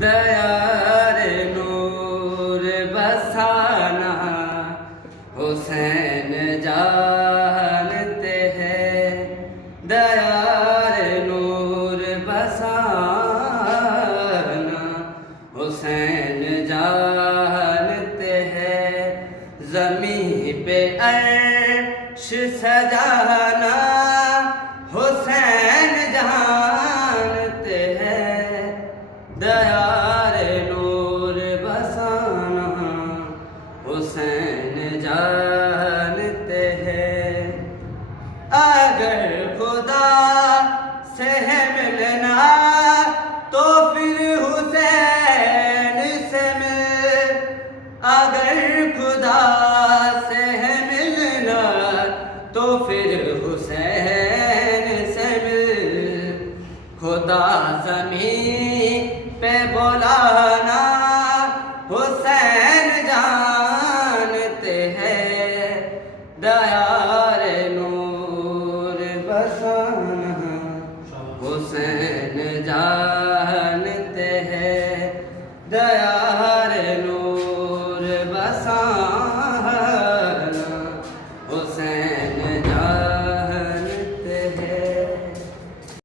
दयार नूर बसाना हुसैन जानते हैं। दयार नूर बसाना हुसैन जानते हैं। ज़मीं पे अर्श सजाना हुसैन जानते हैं। दयार नूर बसाना हुसैन जानते हैं। अगर खुदा से है मिलना तो फिर हुसैन से मिल। अगर खुदा से है मिलना तो फिर हुसैन से मिल। खुदा ज़मीं पे बुलाना हुसैन जानते हैं। दयार नूर बसाना हुसैन जानते